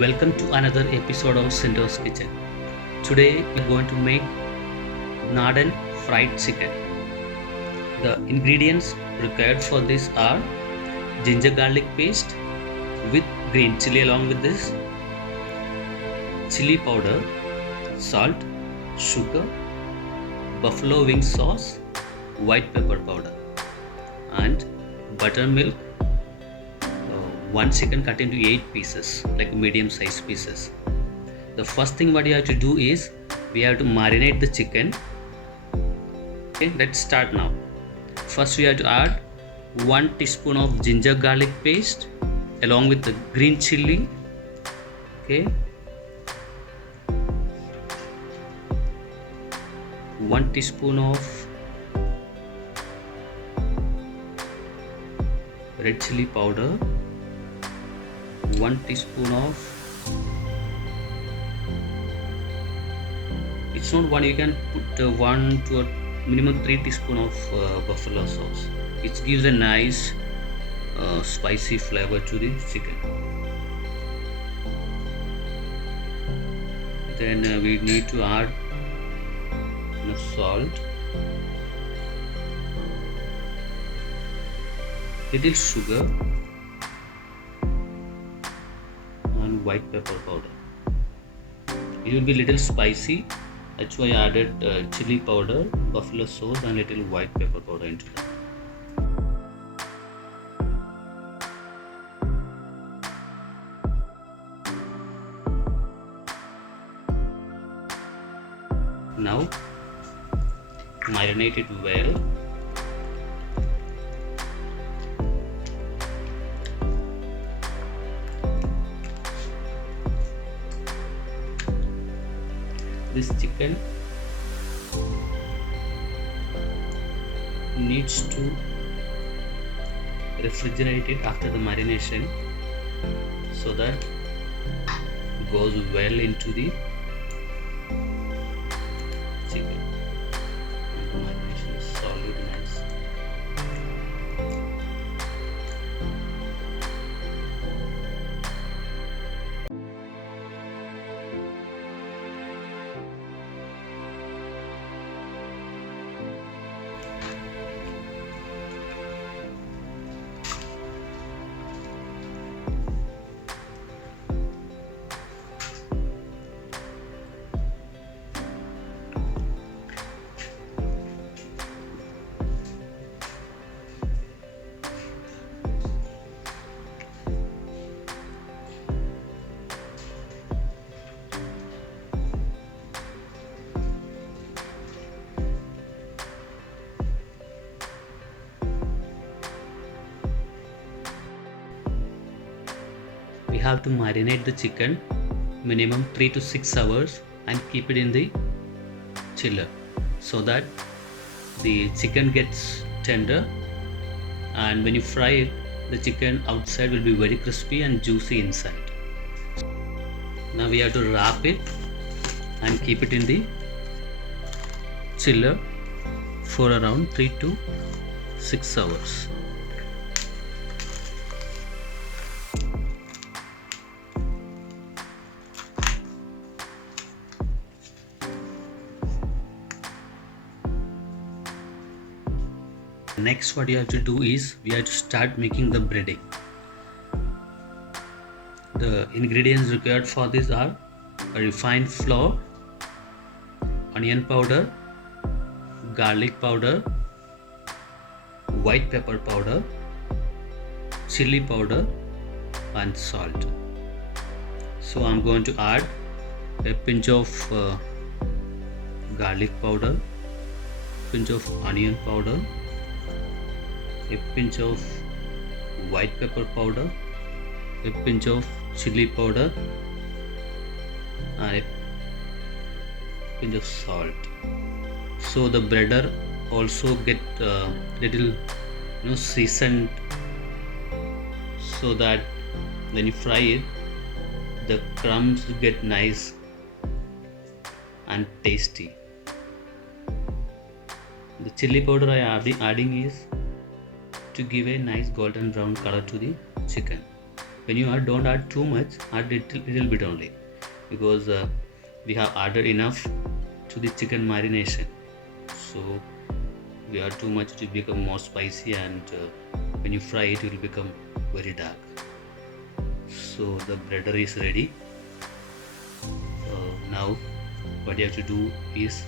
Welcome to another episode of Sinto'S Kitchen. Today we're going to make Nadan fried chicken. The ingredients required for this are ginger garlic paste with green chili along with this, chili powder, salt, sugar, buffalo wing sauce, white pepper powder and buttermilk. One chicken cut into 8 pieces, like medium sized pieces. The first thing what you have to do is we have to marinate the chicken. Okay, let's start now. First we have to add 1 teaspoon of ginger garlic paste along with the green chili. Okay, 1 teaspoon of red chili powder, 1 teaspoon of, it's not one, you can put 1 to a minimum 3 teaspoon of buffalo sauce. It gives a nice spicy flavor to the chicken. Then we need to add salt, little sugar and white pepper powder. It will be little spicy, that's why I added chili powder, buffalo sauce and little white pepper powder into that. Now marinate it well. This chicken needs to refrigerate it after the marination so that it goes well into the chicken. And the marination is solid, nice. We have to marinate the chicken minimum 3 to 6 hours and keep it in the chiller so that the chicken gets tender, and when you fry it, the chicken outside will be very crispy and juicy inside. Now we have to wrap it and keep it in the chiller for around 3 to 6 hours. Next what you have to do is we have to start making the breading. The ingredients required for this are refined flour, onion powder, garlic powder, white pepper powder, chili powder and salt. So I'm going to add a pinch of garlic powder, pinch of onion powder, a pinch of white pepper powder, a pinch of chili powder and a pinch of salt. So the breader also get little seasoned so that when you fry it, the crumbs get nice and tasty. The chili powder I am adding is to give a nice golden brown color to the chicken. When you add, don't add too much, add little bit only, because we have added enough to the chicken marination. So we add too much, it will become more spicy, and when you fry it, it will become very dark. So the breader is ready. Now what you have to do is,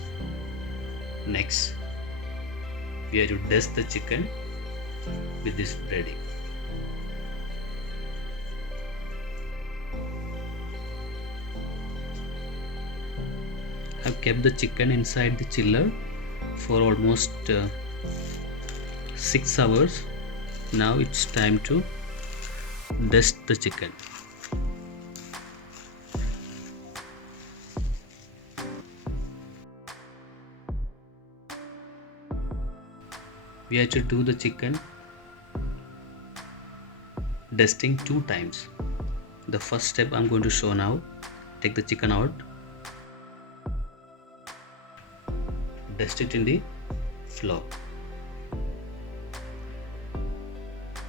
next we have to dust the chicken with this breading. I've kept the chicken inside the chiller for almost 6 hours. Now it's time to dust the chicken. We have to do the chicken dusting 2 times. The first step I'm going to show now. Take the chicken out, dust it in the flour.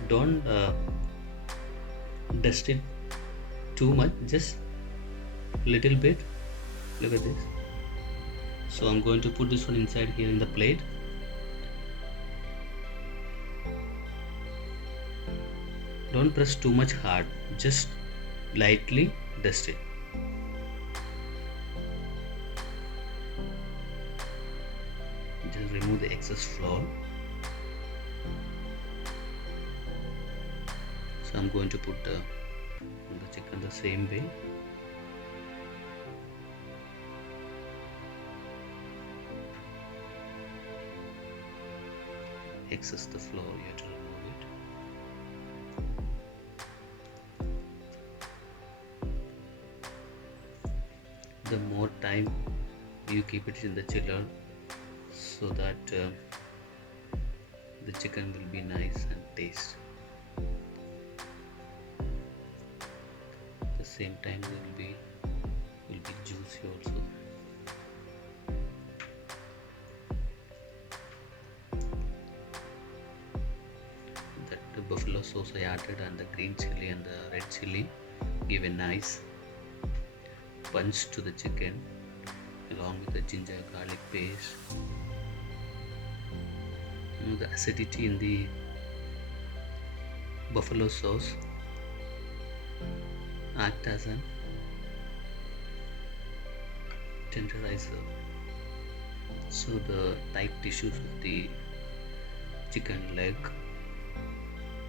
Don't dust it too much, just little bit. Look at this. So I'm going to put this one inside here in the plate. Don't press too much hard, just lightly dust it. Just remove the excess flour. So I'm going to put the chicken the same way. Excess the flour, you have to remove it. The more time you keep it in the chiller, so that the chicken will be nice and taste. At the same time will be juicy also. That the buffalo sauce I added, and the green chili and the red chili give a nice punch to the chicken, along with the ginger garlic paste. The acidity in the buffalo sauce act as an tenderizer, so the tight tissues of the chicken leg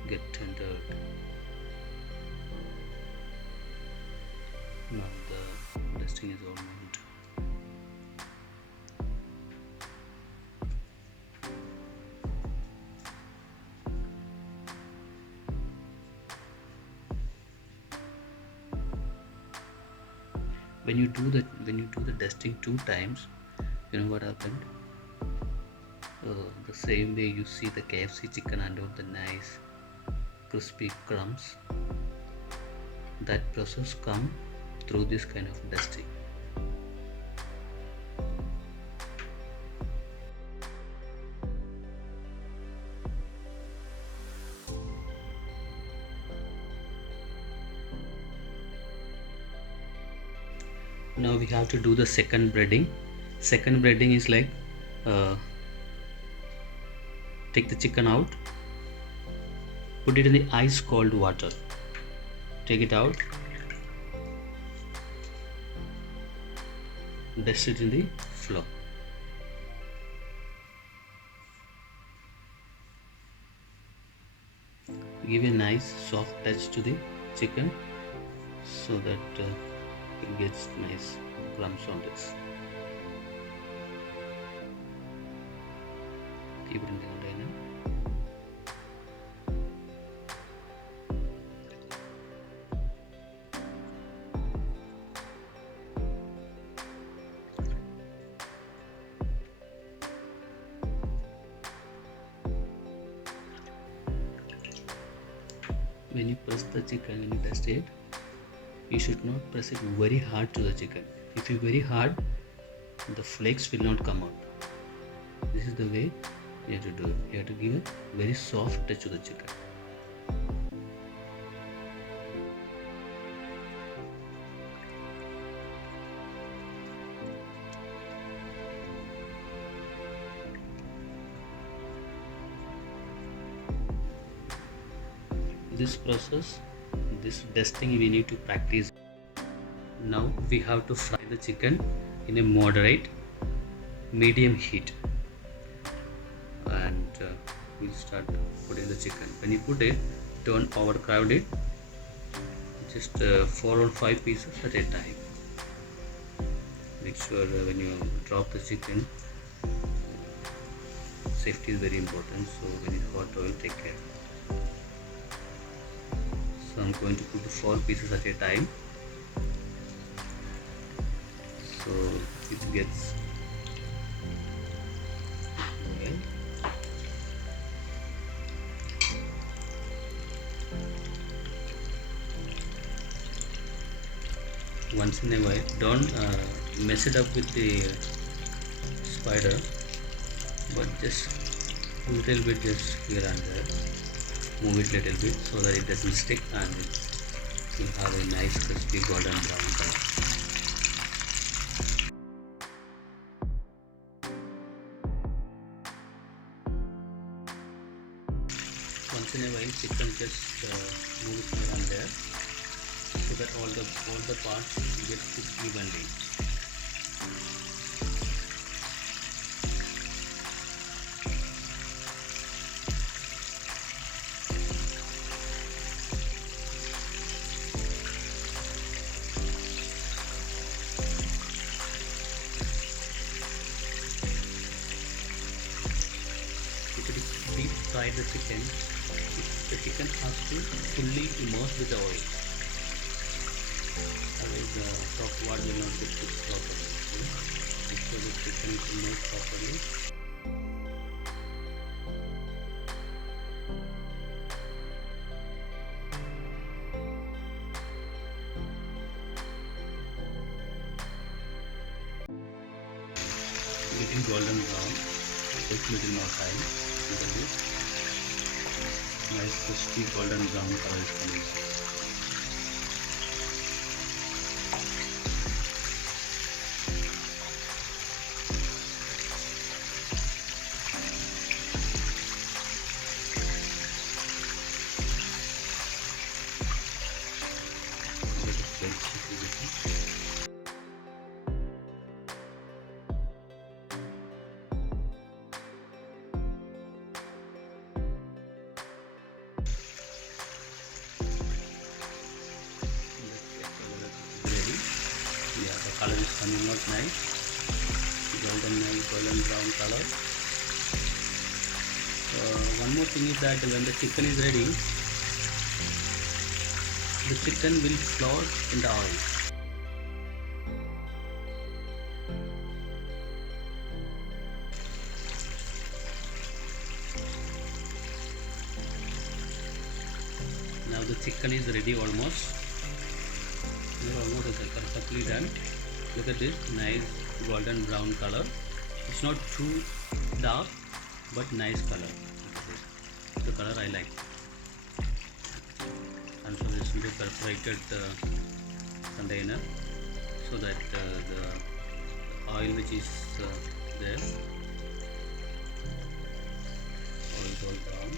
get tendered. Now the dusting is almost. When you do the dusting 2 times, you know what happened? The same way you see the KFC chicken under the nice crispy crumbs, that process come through this kind of dusting. Now we have to do the second breading. Second breading is like, take the chicken out, put it in the ice cold water, take it out, dust it in the flour. Give a nice soft touch to the chicken, so that it gets nice crumbs on this. Keep it in the container. When you press the chicken and you dust it, you should not press it very hard to the chicken. If you very hard, the flakes will not come out. This is the way you have to do it. You have to give a very soft touch to the chicken. this process, this dusting we need to practice. Now we have to fry the chicken in a moderate medium heat, and we'll start putting the chicken. When you put it, don't overcrowd it, just 4 or 5 pieces at a time. Make sure when you drop the chicken, safety is very important, so when it's hot oil, take care. So I'm going to put the 4 pieces at a time, so it gets okay. Once in a while, don't mess it up with the spider, but just a little bit, just here and there, move it little bit so that it doesn't stick, and it will have a nice crispy golden brown color. Once in a while, chicken just move it here and there so that all the parts get cooked evenly. If it is deep fried the chicken, the chicken has to fully immerse with the oil. Otherwise the top part will not get cooked properly. Make sure the chicken is immersed properly. Getting golden brown, take little more time. Look at this. Nice crispy golden brown color is coming. Yeah, the color is coming out nice, golden brown color. One more thing is that when the chicken is ready, the chicken will float in the oil. Now the chicken is ready almost. We're almost perfectly done. Look at this nice golden brown color. It's not too dark, but nice color. Look at this. The color I like. And so this will be perforated container so that the oil which is there, oil goes down.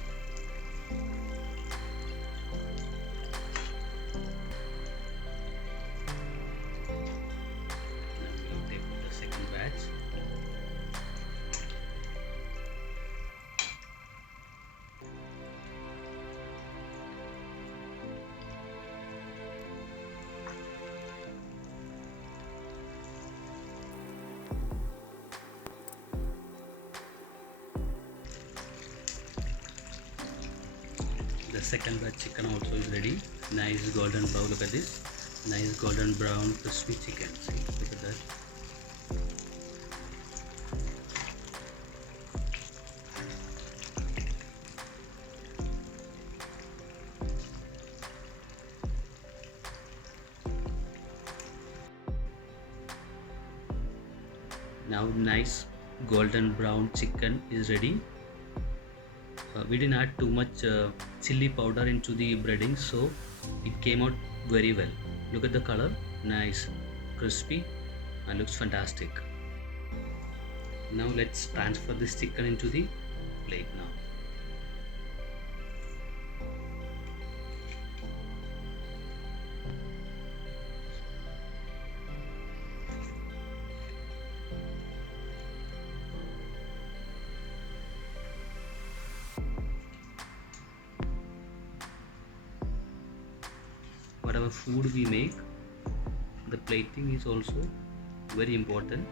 The second batch chicken also is ready. Nice golden brown. Look at this. Nice golden brown crispy chicken. See, look at that. Now nice golden brown chicken is ready. We didn't add too much chili powder into the breading, so it came out very well. Look at the color, nice, crispy, and looks fantastic. Now let's transfer this chicken into the plate now. whatever food we make, the plating is also very important,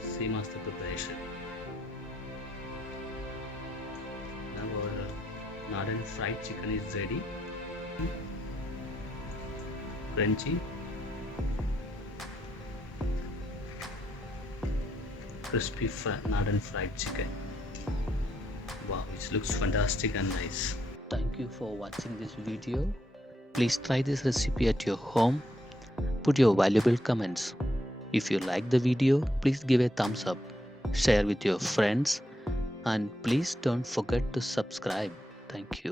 same as the preparation. Now our Nadan fried chicken is ready. Crunchy, crispy Nadan fried chicken. Wow, it looks fantastic and nice. Thank you for watching this video. Please try this recipe at your home. Put your valuable comments. If you like the video, please give a thumbs up, share with your friends, and please don't forget to subscribe. Thank you.